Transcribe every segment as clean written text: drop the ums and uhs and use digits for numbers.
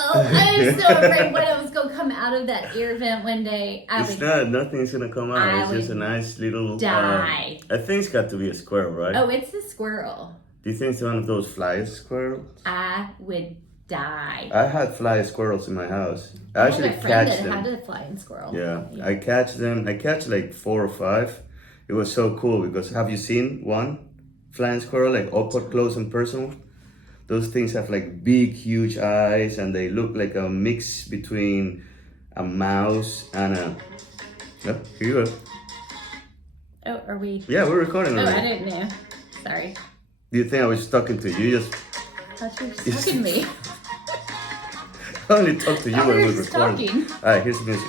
Oh, I was so afraid when I was going to come out of that air vent one day. Nothing's going to come out. It's just a nice little... die. I think it's got to be a squirrel, right? Oh, it's a squirrel. Do you think it's one of those fly squirrels? I would die. I had fly squirrels in my house. I actually catch them. I had a flying squirrel. Yeah, I catch them. I catch like 4 or 5. It was so cool because have you seen one flying squirrel like up close and personal? Those things have like big, huge eyes, and they look like a mix between a mouse and a. Oh, here you go. Oh, are we? Yeah, we're recording. Oh, I didn't know. Sorry. Do you think I was talking to you? Just. I thought you were talking to me. I only talk to you when we're recording. Talking. All right, here's the music.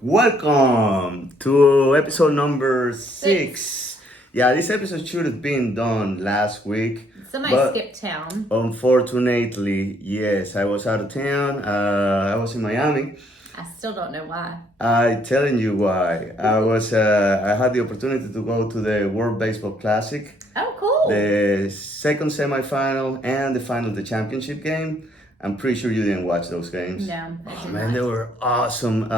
Welcome to episode number 6. Yeah, this episode should have been done last week. Somebody skipped town. Unfortunately, yes, I was out of town. I was in Miami. I still don't know why. I'm telling you why. I had the opportunity to go to the World Baseball Classic. Oh, cool. The second semifinal and the final of the championship game. I'm pretty sure you didn't watch those games. No, I did not. They were awesome.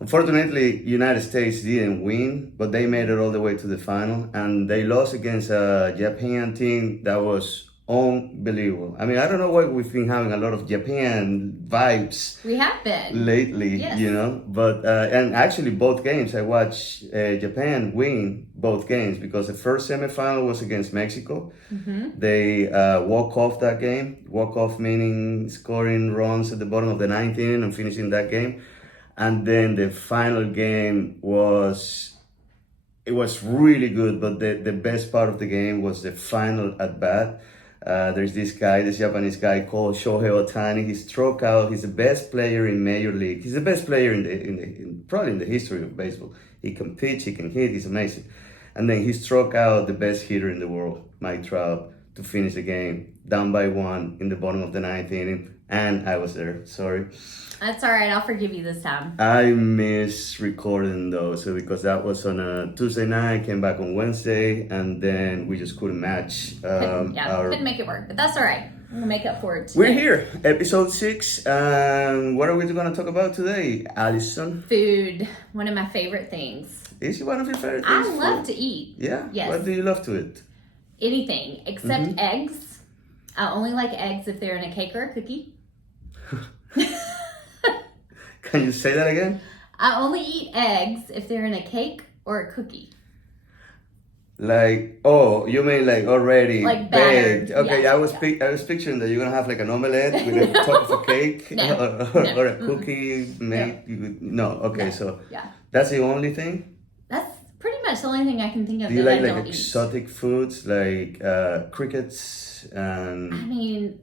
Unfortunately, United States didn't win, but they made it all the way to the final, and they lost against a Japan team that was unbelievable. I mean, I don't know why we've been having a lot of Japan vibes. We have been lately, yes. You know. But and actually, both games I watched Japan win both games because the first semifinal was against Mexico. Mm-hmm. They walk off that game. Walk off meaning scoring runs at the bottom of the 9th inning and finishing that game. And then the final game was really good, but the best part of the game was the final at bat. There's this Japanese guy called Shohei Ohtani. He struck out. He's the best player in Major League. He's the best player probably in the history of baseball. He can pitch, he can hit. He's amazing. And then he struck out the best hitter in the world, Mike Trout, to finish the game down by 1 in the bottom of the 9th inning. And I was there. Sorry. That's all right. I'll forgive you this time. I miss recording those because that was on a Tuesday night, came back on Wednesday, and then we just couldn't match. Couldn't make it work, but that's all right. I'm going to make up for it today. We're here, episode 6. What are we going to talk about today, Allison? Food, one of my favorite things. Is it one of your favorite things? I love to eat. Yeah? Yes. What do you love to eat? Anything, except eggs. I only like eggs if they're in a cake or a cookie. Can you say that again? I only eat eggs if they're in a cake or a cookie. Like, oh, you mean like already like baked? Battered. Okay, yeah, I was picturing that you're gonna have like an omelette with a top of a cake or a cookie made. No, okay, so that's the only thing. That's pretty much the only thing I can think of. Do you that like exotic foods like crickets and? I mean,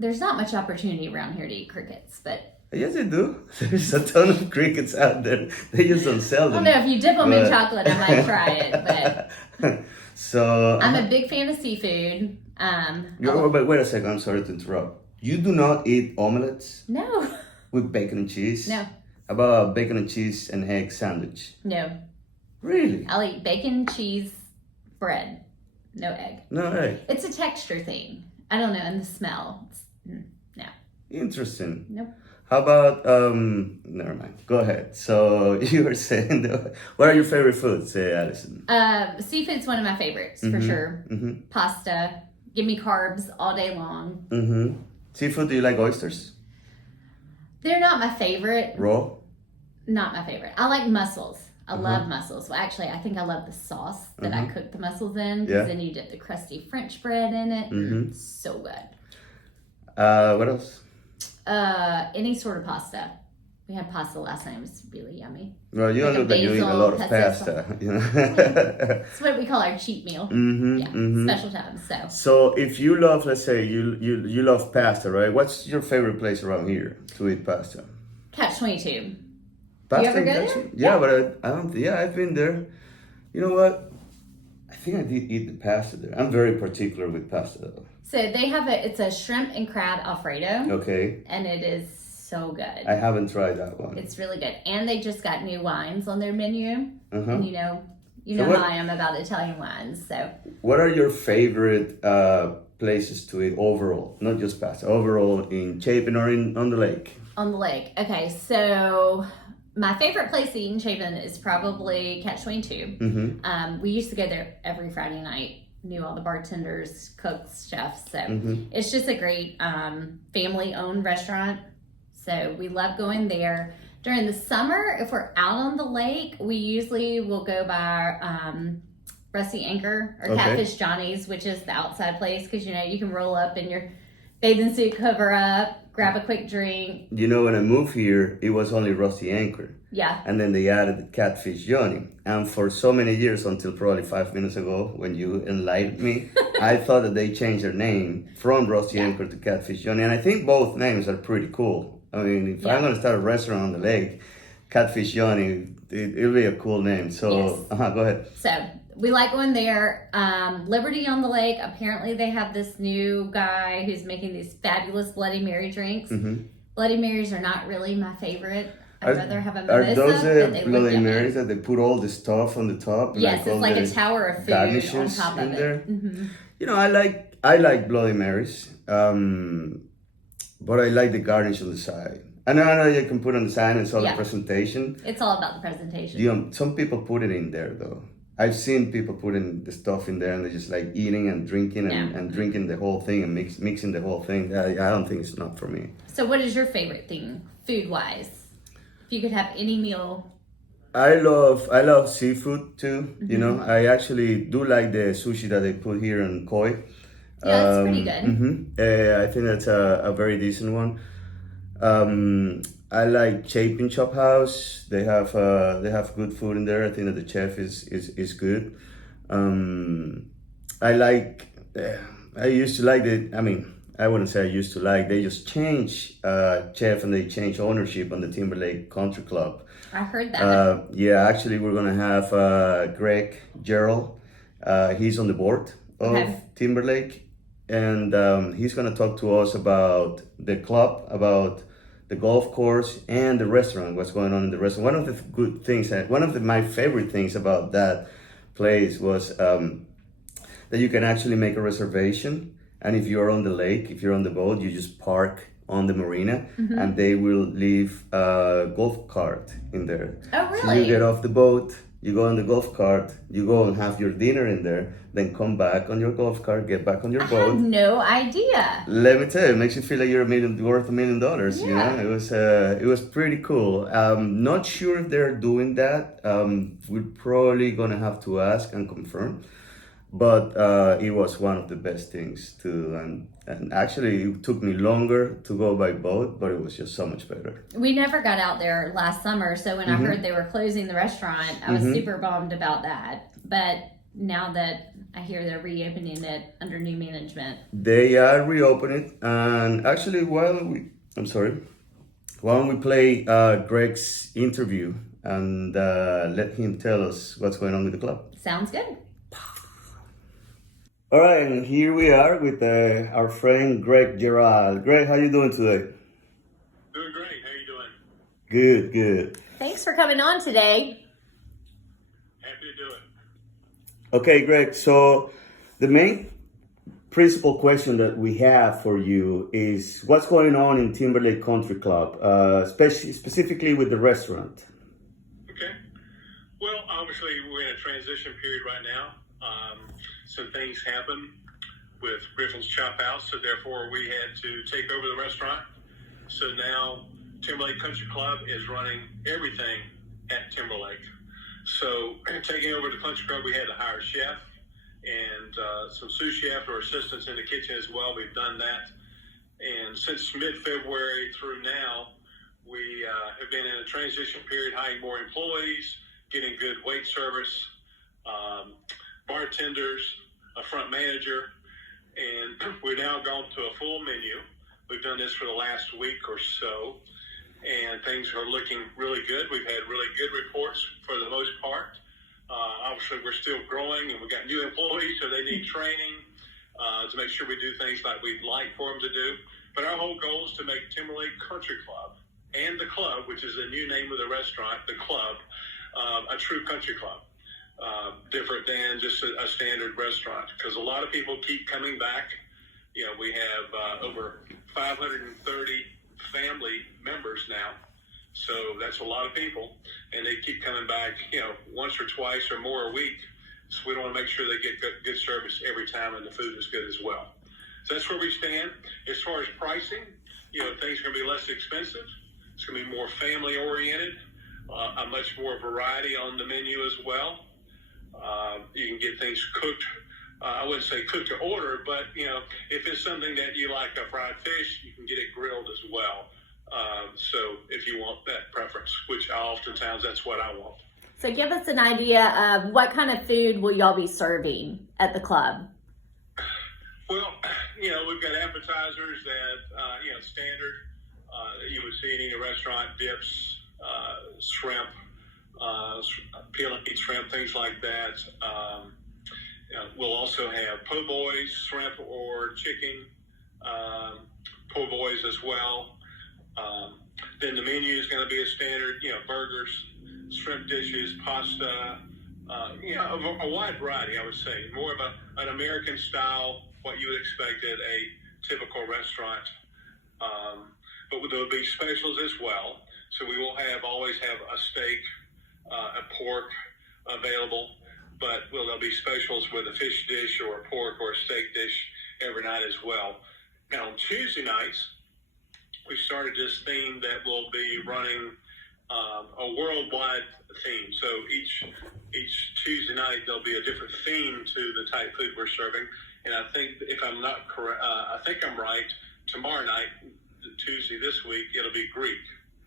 there's not much opportunity around here to eat crickets, but. Yes, they do. There's a ton of crickets out there. They just don't sell them. I don't know. If you dip them in chocolate, I might try it. But so I'm a big fan of seafood. But wait a second. I'm sorry to interrupt. You do not eat omelets? No. With bacon and cheese? No. How about a bacon and cheese and egg sandwich? No. Really? I'll eat bacon, cheese, bread. No egg. No egg. It's a texture thing. I don't know. And the smell. No. Interesting. Nope. How about, never mind. Go ahead. So you were saying, what are your favorite foods, Allison? Seafood's one of my favorites, for sure. Mm-hmm. Pasta. Give me carbs all day long. Mm-hmm. Seafood, do you like oysters? They're not my favorite. Raw? Not my favorite. I like mussels. I love mussels. Well, actually, I think I love the sauce that I cook the mussels in. Because then you dip the crusty French bread in it. Mm-hmm. So good. What else? Any sort of pasta. We had pasta last night. It was really yummy. Well, you don't look like you eat a lot of pasta. You know? It's what we call our cheat meal. Special times. So if you love, let's say you love pasta, right? What's your favorite place around here to eat pasta? Catch 22. Pasta you ever go there? Yeah, but I don't. Yeah, I've been there. You know what? I think I did eat the pasta there. I'm very particular with pasta though. So they have it's a shrimp and crab Alfredo. Okay. And it is so good. I haven't tried that one. It's really good. And they just got new wines on their menu. And You know how I am about Italian wines. So, what are your favorite places to eat overall? Not just pasta, overall in Chapin or on the lake? On the lake. Okay, so my favorite place to eat in Chapin is probably Catch 22. Mm-hmm. We used to go there every Friday night. Knew all the bartenders, cooks, chefs. So it's just a great family-owned restaurant. So we love going there. During the summer, if we're out on the lake, we usually will go by Rusty Anchor or Catfish Johnny's, which is the outside place because, you know, you can roll up in your bathing suit, cover up, grab a quick drink. You know, when I moved here, it was only Rusty Anchor. Yeah. And then they added Catfish Johnny. And for so many years, until probably 5 minutes ago, when you enlightened me, I thought that they changed their name from Rusty Anchor to Catfish Johnny. And I think both names are pretty cool. I mean, if I'm going to start a restaurant on the lake, Catfish Johnny, it'll be a cool name. So, go ahead. So, we like going there. Liberty on the Lake, apparently they have this new guy who's making these fabulous Bloody Mary drinks. Bloody Marys are not really my favorite. I'd rather have a mimosa. Are those the Bloody Marys that they put all the stuff on the top? Yes, it's like a tower of food on top of it. There? You know, I like Bloody Marys, but I like the garnish on the side. I know you can put on the side and it's all the presentation. It's all about the presentation. You know, some people put it in there though. I've seen people putting the stuff in there and they're just like eating and drinking and drinking the whole thing and mixing the whole thing. I don't think it's not for me. So what is your favorite thing, food-wise? If you could have any meal. I love seafood too. You know, I actually do like the sushi that they put here in Koi. Yeah, it's pretty good. I think that's a very decent one. I like Chapin Chop House. They have good food in there. I think that the chef is good. I used to like I wouldn't say I used to like. They just changed chef and they changed ownership on the Timberlake Country Club. I heard that. Yeah, actually we're gonna have Gerald. He's on the board of Timberlake, and he's gonna talk to us about the club, about the golf course and the restaurant, what's going on in the restaurant. One of the good things, my favorite things about that place was that you can actually make a reservation. And if you're on the lake, if you're on the boat, you just park on the marina and they will leave a golf cart in there. Oh, really? So you get off the boat, you go on the golf cart, you go and have your dinner in there, then come back on your golf cart, get back on your boat. I had no idea. Let me tell you, it makes you feel like you're worth $1 million. You know, it was pretty cool. Not sure if they're doing that. We're probably gonna have to ask and confirm. But it was one of the best things too, and actually it took me longer to go by boat, but it was just so much better. We never got out there last summer, so when I heard they were closing the restaurant, I was super bummed about that. But now that I hear they're reopening it under new management. They are reopening, and actually why don't we play Greg's interview and let him tell us what's going on with the club. Sounds good. All right, and here we are with our friend Greg Gerald. Greg, how you doing today? Doing great. How you doing? Good. Thanks for coming on today. Happy to do it. Okay, Greg. So the main principal question that we have for you is what's going on in Timberlake Country Club, specifically with the restaurant. Okay. Well, obviously we're in a transition period right now. Some things happened with Griffin's Chop House, so therefore we had to take over the restaurant. So now Timberlake Country Club is running everything at Timberlake. So taking over the Country Club, we had to hire a chef and some sous chef or assistants in the kitchen as well. We've done that. And since mid-February through now, we have been in a transition period, hiring more employees, getting good wait service, bartenders, a front manager, and we've now gone to a full menu. We've done this for the last week or so, and things are looking really good. We've had really good reports for the most part. Obviously, we're still growing, and we've got new employees, so they need training to make sure we do things like we'd like for them to do. But our whole goal is to make Timberlake Country Club and the club, which is the new name of the restaurant, the club, a true country club. different than just a standard restaurant, because a lot of people keep coming back. We have over 530 family members now, so that's a lot of people, and they keep coming back, once or twice or more a week. So we want to make sure they get good service every time, and the food is good as well. So that's where we stand. As far as pricing, things are going to be less expensive. It's going to be more family oriented, a much more variety on the menu as well. You can get things cooked. I wouldn't say cooked to order, but if it's something that you like, a fried fish, you can get it grilled as well. So if you want that preference, which oftentimes that's what I want. So give us an idea of what kind of food will y'all be serving at the club? Well, we've got appetizers that, standard, that you would see in any restaurant: dips, shrimp, peel and eat shrimp, things like that. We'll also have po' boys, shrimp or chicken, po' boys as well. Then the menu is going to be a standard, burgers, shrimp dishes, pasta, a wide variety, I would say. More of an American style, what you would expect at a typical restaurant. But there'll be specials as well. So we will always have a steak, a pork available, but there'll be specials with a fish dish or a pork or a steak dish every night as well. Now on Tuesday nights, we started this theme that will be running a worldwide theme. So each Tuesday night there'll be a different theme to the type food we're serving. And I think, if I'm not correct, I think I'm right. Tomorrow night, Tuesday this week, it'll be Greek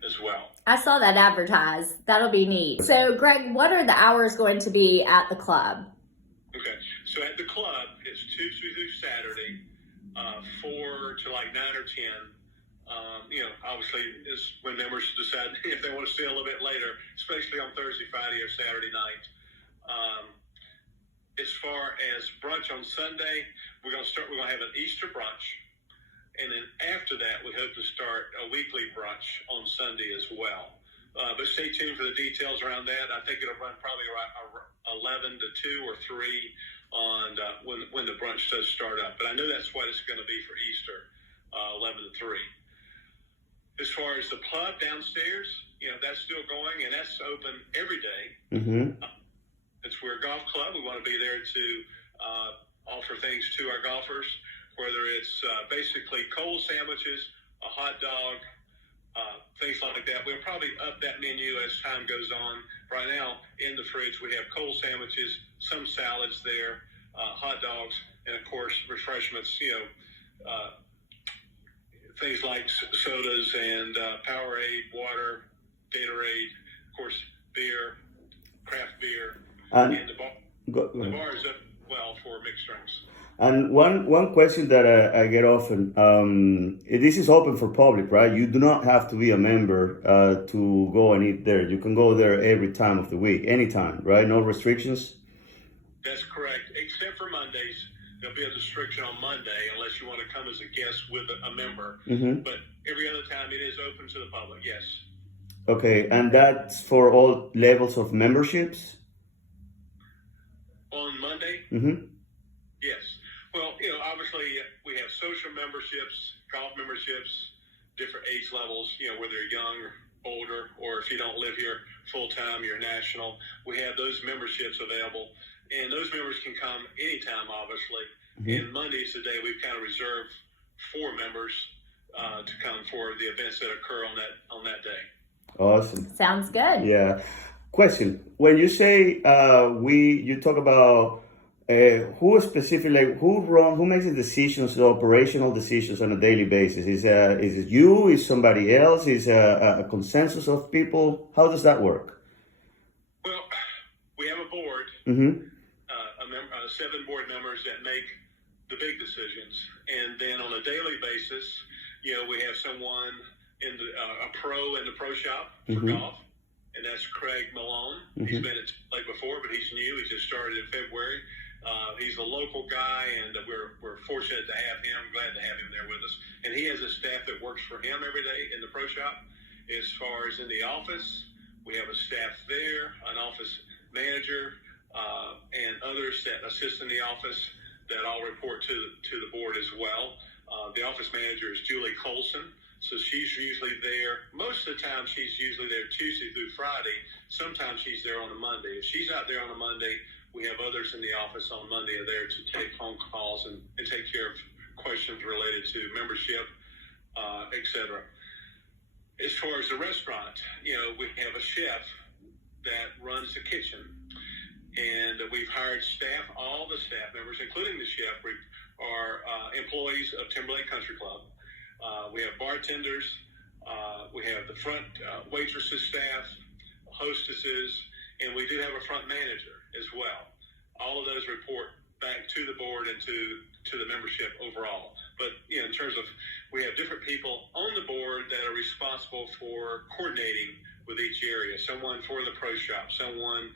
as well. I saw that advertised. That'll be neat. So, Greg, what are the hours going to be at the club? Okay, so at the club, it's Tuesday through Saturday, 4 to like 9 or 10. Obviously, is when members decide if they want to stay a little bit later, especially on Thursday, Friday, or Saturday night. As far as brunch on Sunday, we're going to have an Easter brunch. And then after that, we hope to start a weekly brunch on Sunday as well. But stay tuned for the details around that. I think it'll run probably around 11 to 2 or 3 on when the brunch does start up. But I know that's what it's going to be for Easter, 11 to 3. As far as the club downstairs, that's still going, and that's open every day. Mm-hmm. We're a golf club. We want to be there to offer things to our golfers, whether it's basically cold sandwiches, a hot dog, things like that. We'll probably up that menu as time goes on. Right now, in the fridge, we have cold sandwiches, some salads there, hot dogs, and of course, refreshments, things like sodas and Powerade, water, Gatorade, of course, beer, craft beer, and the bar is up well for mixed drinks. And one question that I get often, this is open for public, right? You do not have to be a member to go and eat there. You can go there every time of the week, anytime, right? No restrictions? That's correct, except for Mondays. There'll be a restriction on Monday unless you want to come as a guest with a member. Mm-hmm. But every other time it is open to the public, yes. Okay, and that's for all levels of memberships? On Monday? Mm-hmm. Yes. Well, obviously we have social memberships, golf memberships, different age levels, whether you're young or older, or if you don't live here full-time, you're national. We have those memberships available, and those members can come anytime, obviously. Mm-hmm. And Monday's the day we've kind of reserved for members to come for the events that occur on that day. Awesome. Sounds good. Yeah. Question: when you say you talk about who specifically, who makes the decisions, the operational decisions on a daily basis? Is it you? Is somebody else? Is a consensus of people? How does that work? Well, we have a board, mm-hmm. 7 board members that make the big decisions, and then on a daily basis, we have someone in a pro in the pro shop for mm-hmm. golf. And that's Craig Malone. Mm-hmm. He's been at Timberlake before, but he's new. He just started in February. He's a local guy, and we're fortunate to have him. Glad to have him there with us. And he has a staff that works for him every day in the pro shop. As far as in the office, we have a staff there, an office manager, and others that assist in the office that all report to the board as well. The office manager is Julie Colson, so she's usually there. Most of the time, she's usually there Tuesday through Friday. Sometimes she's there on a Monday. If she's not there on a Monday, we have others in the office on Monday are there to take phone calls and take care of questions related to membership, etc. As far as the restaurant, we have a chef that runs the kitchen, and we've hired staff. All the staff members, including the chef, are employees of Timberlake Country Club. We have bartenders, we have the front waitresses staff, hostesses, and we do have a front manager as well. All of those report back to the board and to the membership overall. But in terms of, we have different people on the board that are responsible for coordinating with each area. Someone for the pro shop, someone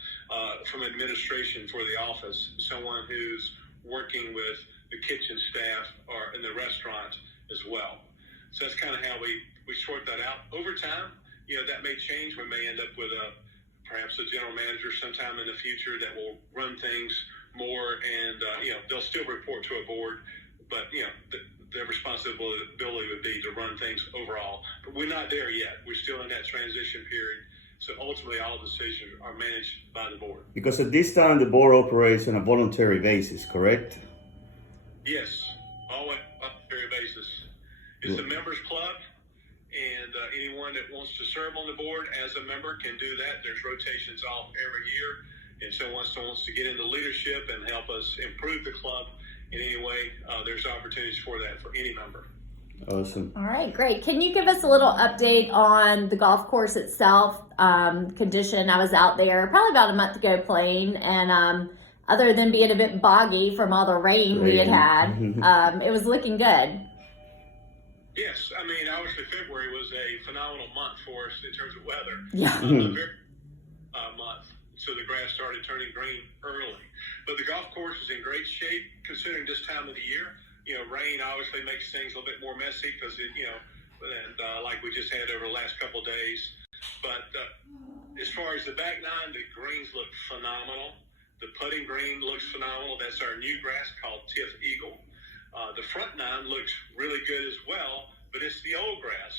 from administration for the office, someone who's working with the kitchen staff or in the restaurant as well. So that's kind of how we sort that out. Over time, that may change. We may end up with perhaps a general manager sometime in the future that will run things more, and they'll still report to a board, but their responsibility would be to run things overall. But we're not there yet. We're still in that transition period. So ultimately, all decisions are managed by the board. Because at this time, the board operates on a voluntary basis, correct? Yes, always voluntary basis. It's a members club, and anyone that wants to serve on the board as a member can do that. There's rotations off every year, and so once someone wants to get into leadership and help us improve the club in any way, there's opportunities for that for any member. Awesome. All right, great. Can you give us a little update on the golf course itself, condition? I was out there probably about a month ago playing, and other than being a bit boggy from all the rain we had, it was looking good. Yes, obviously February was a phenomenal month for us in terms of weather. Yeah. A very month, so the grass started turning green early. But the golf course is in great shape considering this time of the year. Rain obviously makes things a little bit more messy because like we just had over the last couple of days. But as far as the back nine, the greens look phenomenal. The putting green looks phenomenal. That's our new grass called Tiff Eagle. The front nine looks really good as well, but it's the old grass.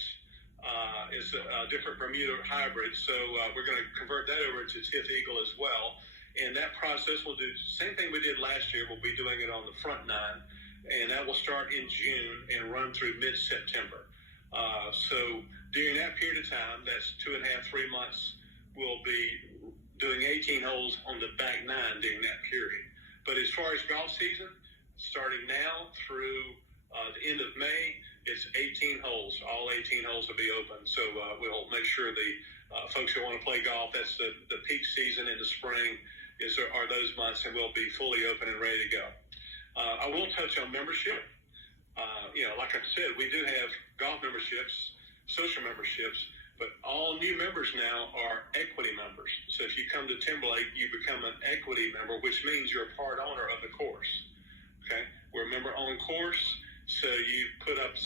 It's a different Bermuda hybrid, so we're going to convert that over to Tiff Eagle as well. And that process will do the same thing we did last year. We'll be doing it on the front nine, and that will start in June and run through mid-September. So during that period of time, that's 2.5, 3 months, we'll be doing 18 holes on the back nine during that period. But as far as golf season, starting now through the end of May, it's 18 holes. All 18 holes will be open. So we'll make sure the folks who want to play golf, that's the peak season in the spring, are those months, and we'll be fully open and ready to go. I will touch on membership. Like I said, we do have golf memberships, social memberships, but all new members now are equity members. So if you come to Timberlake, you become an equity member, which means you're a part owner of the course. Okay, we're a member-owned course, so you put up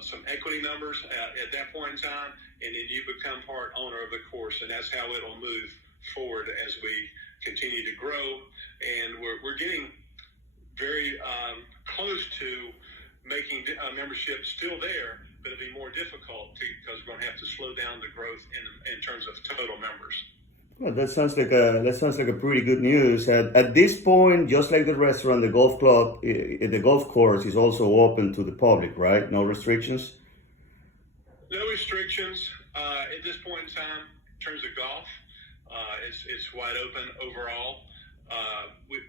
some equity numbers at that point in time, and then you become part owner of the course, and that's how it'll move forward as we continue to grow. And we're getting very close to making membership still there, but it'll be more difficult because we're going to have to slow down the growth in terms of total members. Well, that sounds like a pretty good news. At this point, just like the restaurant, the golf club, the golf course is also open to the public, right? No restrictions? No restrictions at this point in time in terms of golf. It's wide open overall.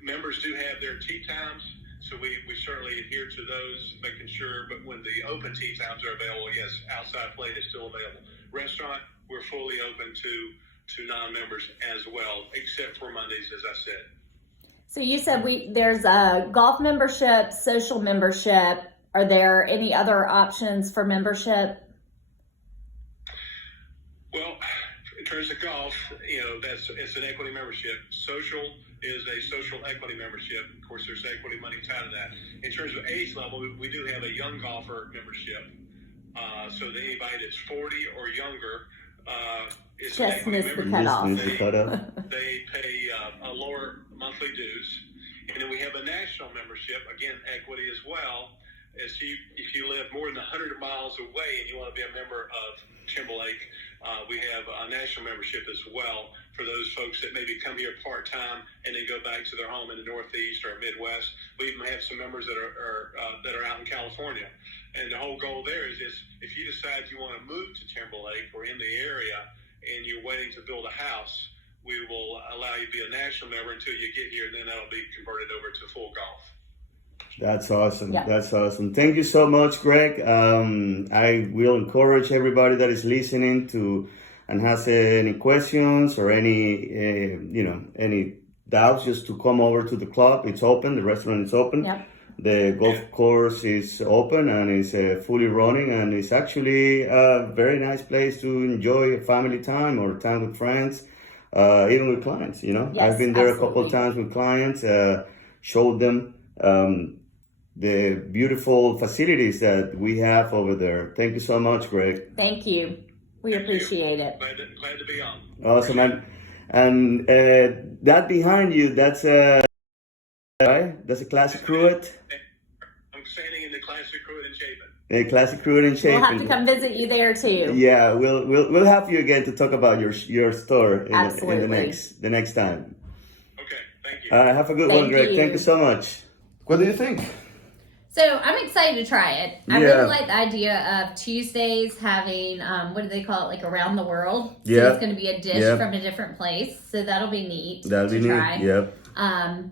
Members do have their tee times, so we certainly adhere to those, making sure. But when the open tee times are available, yes, outside play is still available. Restaurant, we're fully open to non-members as well, except for Mondays, as I said. So you said there's a golf membership, social membership. Are there any other options for membership? Well, in terms of golf, it's an equity membership. Social is a social equity membership. Of course, there's equity money tied to that. In terms of age level, we do have a young golfer membership. So that anybody that's 40 or younger, it's just missed the cutoff. They pay a lower monthly dues. And then we have a national membership, again, equity as well. If you live more than 100 miles away and you want to be a member of Timberlake, we have a national membership as well for those folks that maybe come here part-time and then go back to their home in the Northeast or Midwest. We even have some members that are out in California. And the whole goal there is if you decide you want to move to Timberlake or in the area and you're waiting to build a house, we will allow you to be a national member until you get here, and then that'll be converted over to full golf. That's awesome. Yeah. That's awesome. Thank you so much, Greg. I will encourage everybody that is listening to and has any questions or any doubts, just to come over to the club. It's open. The restaurant is open. Yep. The golf course is open and is fully running, and it's actually a very nice place to enjoy family time or time with friends, even with clients. Yes, I've been there a couple of absolutely. times with clients, showed them the beautiful facilities that we have over there. Thank you so much, Greg. Thank you. We Thank you. appreciate it. Glad to be on. Awesome, and that behind you, that's right? That's a classic cruet. I'm standing in the classic Cruet in Chapin. A classic cruet in Chapin. We'll have to come visit you there too. Yeah, we'll have you again to talk about your store in Absolutely. the next time. Okay, thank you. Have a good one, Thank Greg. you. Thank you so much. What do you think? So I'm excited to try it. I Yeah. really like the idea of Tuesdays having, what do they call it, like around the world. So Yeah. it's going to be a dish Yeah. from a different place. So that'll be neat That'll to be try. neat. Yep.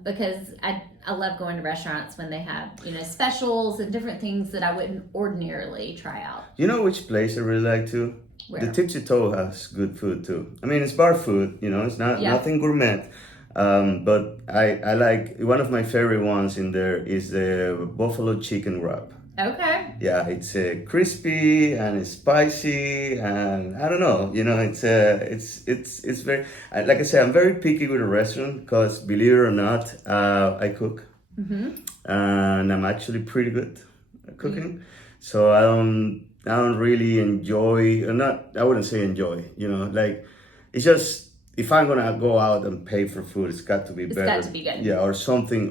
Because I love going to restaurants when they have, specials and different things that I wouldn't ordinarily try out. You know which place I really like too? Where? The Tipsy Toe has good food too. I mean, it's bar food. It's not Yeah. nothing gourmet. But I like, one of my favorite ones in there is the buffalo chicken wrap. Okay. Yeah, it's crispy and it's spicy, and I don't know. It's very, like I said, I'm very picky with a restaurant because, believe it or not, I cook, and I'm actually pretty good at cooking. So I don't really enjoy, or not. I wouldn't say enjoy. Like, it's just, if I'm gonna go out and pay for food, it's got to be better. It's got to be good. Yeah, or something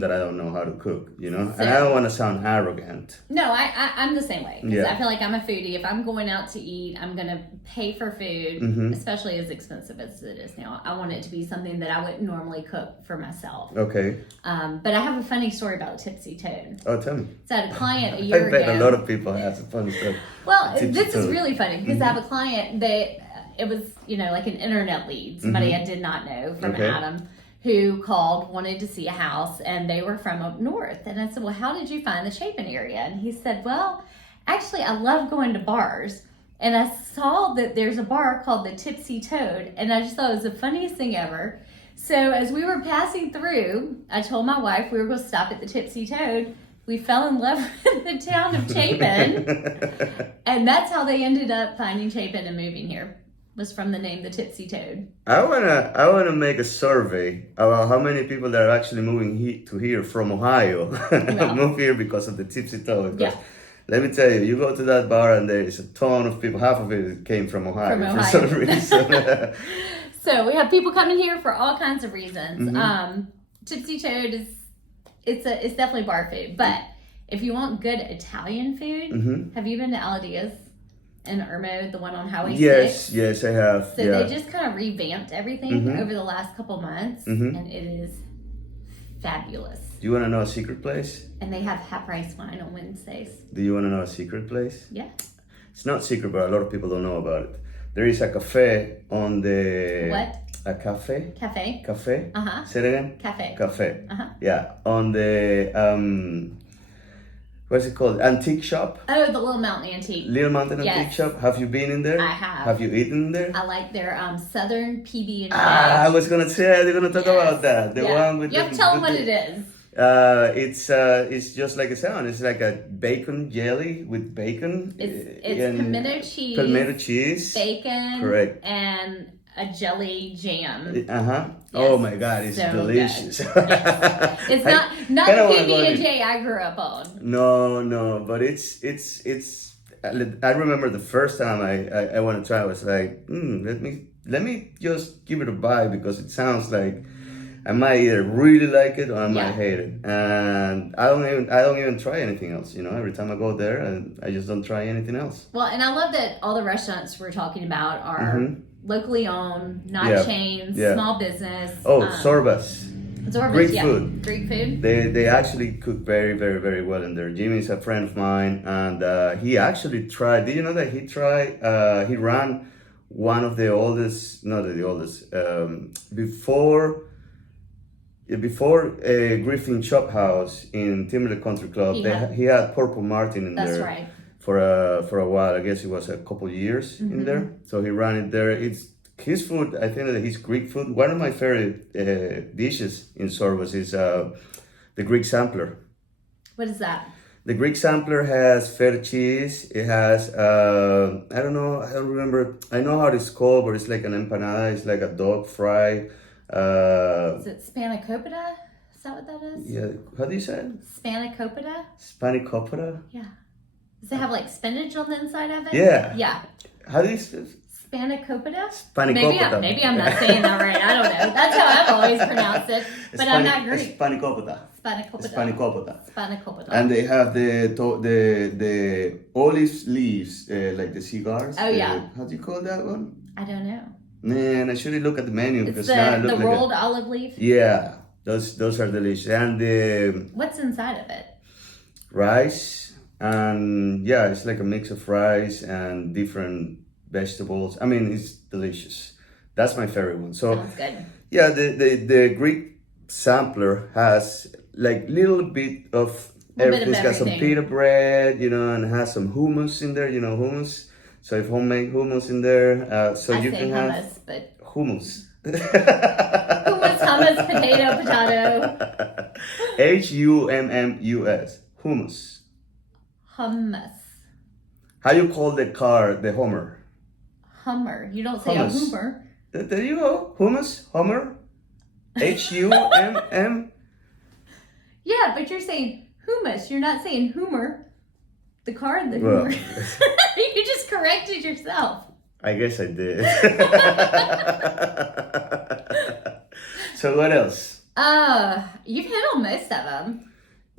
that I don't know how to cook. And So- I don't want to sound arrogant. No, I'm the same way. Because Yeah. I feel like I'm a foodie. If I'm going out to eat, I'm going to pay for food, Mm-hmm. especially as expensive as it is now. I want it to be something that I wouldn't normally cook for myself. Okay. But I have a funny story about Tipsy Toad. Oh, tell me. So I had a client a I year bet ago. a lot of people have some funny stuff. Well, Tipsy this is Toad. really funny because I have a client that it was, like an internet lead, somebody I did not know from Okay. Adam, who called, wanted to see a house, and they were from up north. And I said, well, how did you find the Chapin area? And he said, well, actually, I love going to bars. And I saw that there's a bar called the Tipsy Toad, and I just thought it was the funniest thing ever. So as we were passing through, I told my wife we were going to stop at the Tipsy Toad. We fell in love with the town of Chapin, and that's how they ended up finding Chapin and moving here. Was from the name the Tipsy Toad. I wanna make a survey about how many people that are actually moving to here from Ohio move here because of the Tipsy Toad. Yeah. Let me tell you, you go to that bar and there is a ton of people. Half of it came from Ohio, From for Ohio. some reason. So we have people coming here for all kinds of reasons. Mm-hmm. Tipsy Toad it's definitely bar food, but if you want good Italian food, Mm-hmm. have you been to Aladia's in Irmo, the one on Highway 6? Yes, I have. So yeah. they just kind of revamped everything Mhm. over the last couple months, Mhm. and it is fabulous. Do you want to know a secret place? And they have half price wine on Wednesdays. Do you want to know a secret place? Yeah. It's not secret, but a lot of people don't know about it. There is a cafe on the... What? A cafe? Cafe. Cafe? Uh-huh. Say it again? Cafe. Cafe. Uh-huh. Yeah, on the... what's it called? Antique shop? Oh, the Little Mountain Antique. Little Mountain Yes. Antique shop. Have you been in there? I have. Have you eaten in there? I like their Southern PB&J. I was gonna say, they're gonna talk Yes. about that. The Yeah. one with You have to tell them what it is. It's just like it sounds. It's like a bacon jelly with bacon. It's and pimento cheese, Pimento cheese. bacon, Correct. and a jelly jam. Uh-huh. Yes. Oh my God, it's So delicious. It's not kinda the wanna go in. PB&J I grew up on. No, but it's. I remember the first time I want to try. I was like, let me just give it a bite because it sounds like I might either really like it or I might Yeah. hate it, and I don't even try anything else. You know, every time I go there, and I just don't try anything else. Well, and I love that all the restaurants we're talking about are locally owned, not Yeah. chains, Yeah. small business. Oh, Sorbas. Zorba's, Greek yeah. food. Greek food. They actually cook very, very, very well in there. Jimmy's a friend of mine, and he actually tried. Did you know that he ran one of the oldest, not the oldest, before Griffin Chop House in Timberlake Country Club. He had Purple Martin in That's there right. for a while. I guess it was a couple years in there. So he ran it there. It's his food. I think that his Greek food. One of my favorite dishes in Sorbas is the Greek sampler. What is that? The Greek sampler has feta cheese. It has I don't know. I don't remember. I know how it's called, but it's like an empanada. It's like a dog fry. Is it spanakopita? Is that what that is? Yeah. How do you say it? Spanakopita? Spanakopita? Yeah. Does it have like spinach on the inside of it? Yeah. Yeah. How do you say it? Spanakopita? Spanakopita. Maybe I'm not saying that right. I don't know. That's how I've always pronounced it. But I'm not Greek. Spanakopita. Spanakopita. Spanakopita. Spanakopita. And they have the olive leaves, like the cigars. Oh, yeah. How do you call that one? I don't know. Man, I should look at the menu It's because now I look the like rolled olive leaf? Yeah, those are delicious. And the What's inside of it? rice, and yeah, it's like a mix of rice and different vegetables. I mean, it's delicious. That's my favorite one. So Sounds good. yeah, the Greek sampler has like little bit of everything. It's got some pita bread, you know, and has some hummus in there. You know, hummus. So if homemade hummus in there, so I you say can hummus, have but hummus. hummus, potato. HUMMUS. Hummus. Hummus. How you call the car the Hummer? Hummer. You don't say Hummus. a Hummer. There you go. Hummus. Hummer. HUMM. Yeah, but you're saying hummus. You're not saying Hummer. The car and the Well, Hummer. You just corrected yourself. I guess I did. So what else? You've hit on most of them.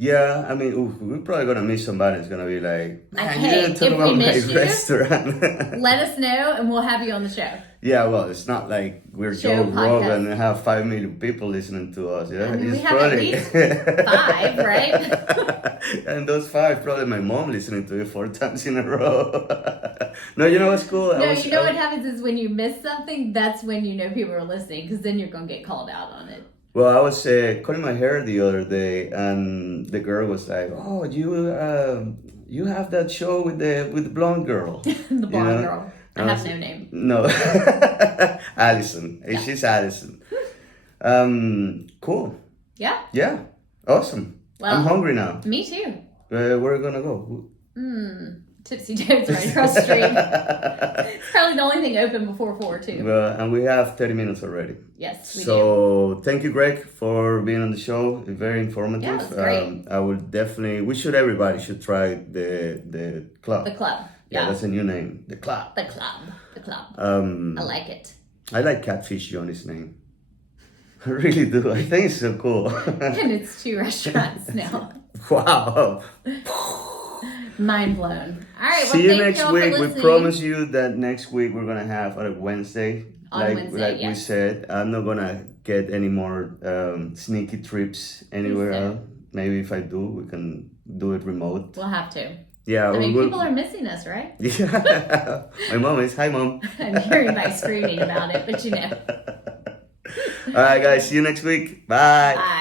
Yeah, I mean, we're probably gonna miss somebody. It's gonna be like, man, you Hey, didn't talk if we about my missed you, restaurant. Let us know and we'll have you on the show. Yeah, well, it's not like we're Show Joe podcast. Rogan and have 5 million people listening to us. Yeah, I mean, we It's have at least 5, right? And those 5, probably my mom listening to it 4 times in a row. No, you know what's cool? No, you know what happens is when you miss something, that's when you know people are listening, because then you're going to get called out on it. Well, I was cutting my hair the other day, and the girl was like, "Oh, you have that show with the blonde girl." The blonde girl. I have no name. No, Allison. Yeah. She's Allison. Cool. Yeah. Yeah, awesome. Well, I'm hungry now. Me too. Where are we gonna go? Tipsy Toad's right across the street. It's probably the only thing open before 4 too. And we have 30 minutes already. Yes, we do. So thank you, Greg, for being on the show. It's very informative. Yeah, it's great. I would definitely. Everybody should try the club. The club. Yeah, Yeah. that's a new name. The club. The club. The club. I I like it. I like Catfish Johnny's name. I really do. I think it's so cool. And it's 2 restaurants now. Wow. Mind blown. All right. See you thank next y'all week. for We listening. promise you that next week we're gonna have on a Wednesday. On like Wednesday, we yes. said, I'm not gonna get any more sneaky trips anywhere Please else. Maybe if I do, we can do it remote. We'll have to. Yeah, I mean, people are missing us, right? Yeah. My mom is. Hi, Mom. I'm hearing by screaming about it, but you know. All right, guys. See you next week. Bye. Bye.